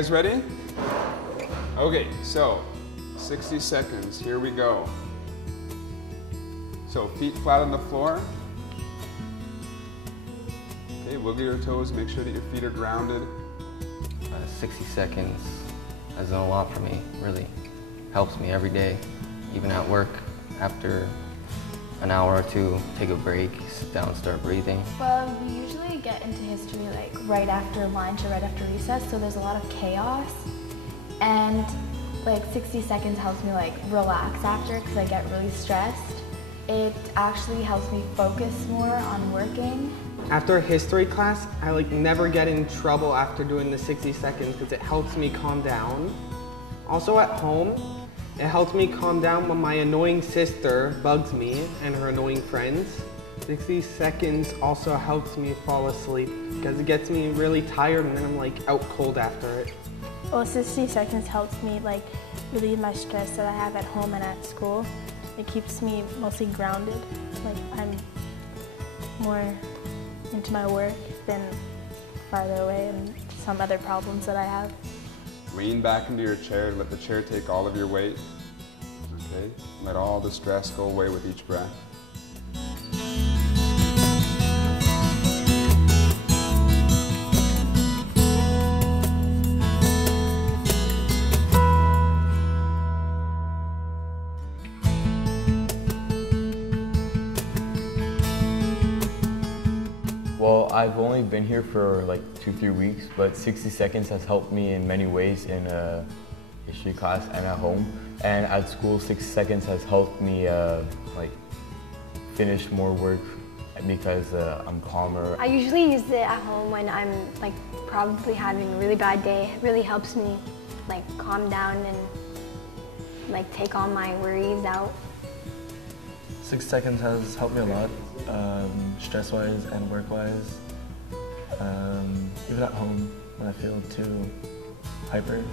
guys ready? Okay, so 60 seconds, here we go. So feet flat on the floor. Okay, wiggle your toes, make sure that your feet are grounded. 60 seconds has done a lot for me, really helps me every day, even at work. After an hour or two, take a break, sit down, start breathing. Well, we usually get into history like right after lunch or right after recess, so there's a lot of chaos. And like 60 seconds helps me like relax after because I get really stressed. It actually helps me focus more on working. After history class, I like never get in trouble after doing the 60 seconds because it helps me calm down. Also at home, it helps me calm down when my annoying sister bugs me and her annoying friends. 60 seconds also helps me fall asleep because it gets me really tired and then I'm like out cold after it. Well, 60 seconds helps me like relieve my stress that I have at home and at school. It keeps me mostly grounded. Like I'm more into my work than farther away and some other problems that I have. Lean back into your chair, let the chair take all of your weight. Okay, let all the stress go away with each breath. Well, I've only been here for like 2-3 weeks, but 60 seconds has helped me in many ways in a history class and at home. And at school, 60 seconds has helped me like finish more work because I'm calmer. I usually use it at home when I'm like probably having a really bad day. It really helps me like calm down and like take all my worries out. 6 seconds has helped me a lot, stress-wise and work-wise. Even at home, when I feel too hyper,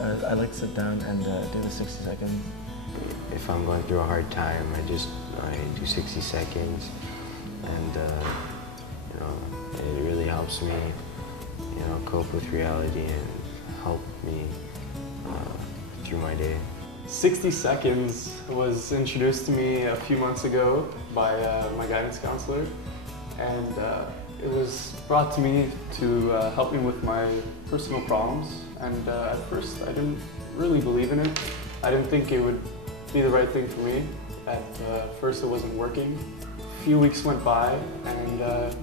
I like to sit down and do the 60 seconds. If I'm going through a hard time, I do 60 seconds, and you know, it really helps me, you know, cope with reality and help me through my day. 60 seconds was introduced to me a few months ago by my guidance counselor, and it was brought to me to help me with my personal problems. And at first I didn't really believe in it. I didn't think it would be the right thing for me. At first it wasn't working. A few weeks went by and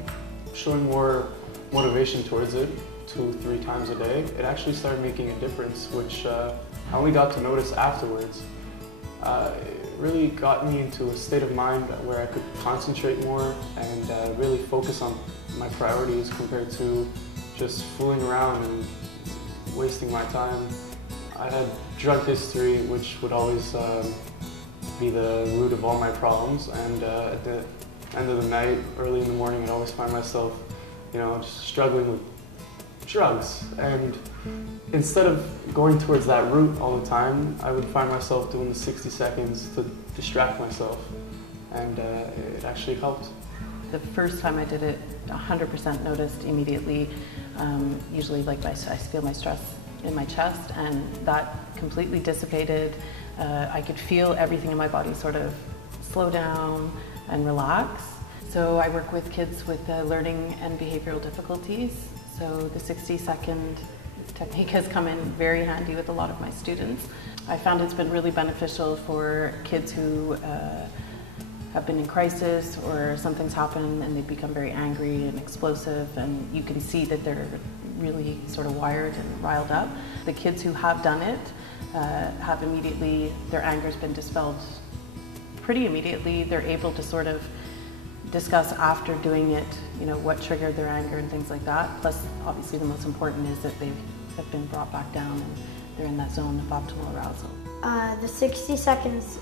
showing more motivation towards it 2-3 times a day, it actually started making a difference, which I only got to notice afterwards. It really got me into a state of mind where I could concentrate more and really focus on my priorities compared to just fooling around and wasting my time. I had drug history, which would always be the root of all my problems, and at the end of the night, early in the morning, I'd always find myself, you know, just struggling with drugs. And instead of going towards that route all the time, I would find myself doing the 60 seconds to distract myself, and it actually helped. The first time I did it, 100% noticed immediately. Usually, like I feel my stress in my chest, and that completely dissipated. I could feel everything in my body sort of slow down and relax. So I work with kids with learning and behavioral difficulties. So the 60-second technique has come in very handy with a lot of my students. I found it's been really beneficial for kids who have been in crisis or something's happened and they've become very angry and explosive, and you can see that they're really sort of wired and riled up. The kids who have done it have immediately, their anger's been dispelled pretty immediately. They're able to sort of discuss after doing it, you know, what triggered their anger and things like that. Plus, obviously, the most important is that they have been brought back down and they're in that zone of optimal arousal. The 60 seconds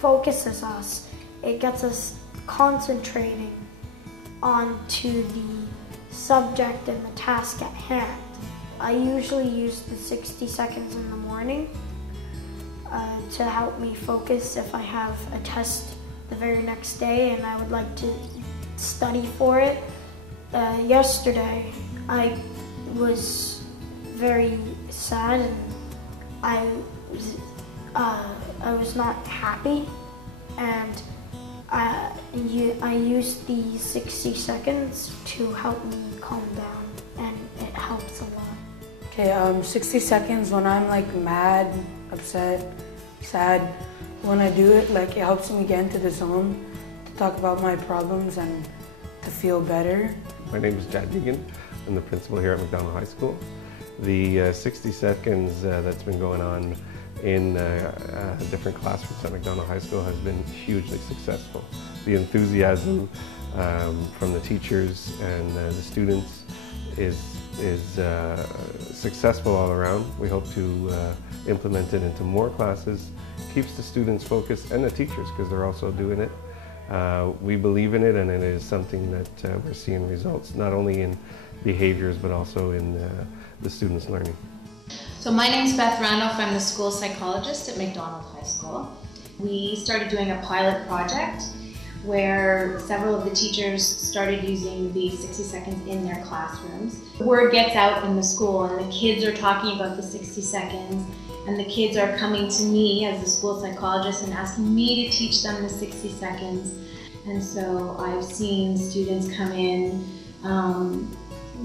focuses us. It gets us concentrating onto the subject and the task at hand. I usually use the 60 seconds in the morning to help me focus if I have a test the very next day and I would like to study for it. Yesterday I was very sad, and I was not happy, and I used the 60 seconds to help me calm down, and it helps a lot. Okay, 60 seconds when I'm like mad, upset, sad. When I do it, like it helps me get into the zone to talk about my problems and to feel better. My name is Chad Deegan. I'm the principal here at Macdonald High School. The 60 seconds that's been going on in different classrooms at Macdonald High School has been hugely successful. The enthusiasm from the teachers and the students is successful all around. We hope to implement it into more classes, keeps the students focused and the teachers because they're also doing it. We believe in it, and it is something that we're seeing results not only in behaviors but also in the students' learning. So my name is Beth Randolph. I'm the school psychologist at Macdonald High School. We started doing a pilot project where several of the teachers started using the 60 seconds in their classrooms. The word gets out in the school and the kids are talking about the 60 seconds, and the kids are coming to me as the school psychologist and asking me to teach them the 60 seconds. And so I've seen students come in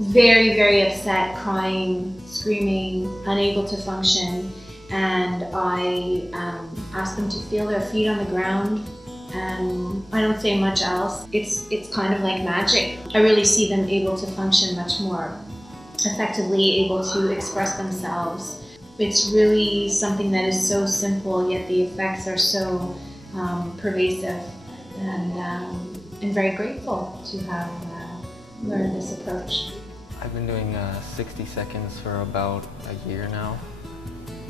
very, very upset, crying, screaming, unable to function, and I ask them to feel their feet on the ground, and I don't say much else. It's kind of like magic. I really see them able to function much more effectively, able to express themselves. It's really something that is so simple, yet the effects are so pervasive, and I'm very grateful to have learned this approach. I've been doing 60 seconds for about a year now,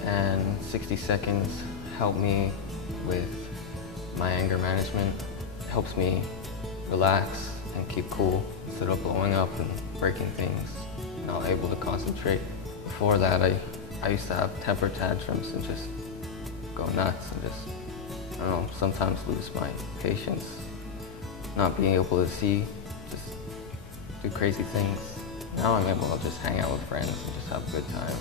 and 60 seconds help me with my anger management, helps me relax and keep cool instead of blowing up and breaking things. Now I'm able to concentrate. Before that, I used to have temper tantrums and just go nuts and just, I don't know, sometimes lose my patience, not being able to see, just do crazy things. Now I'm able to just hang out with friends and just have a good time.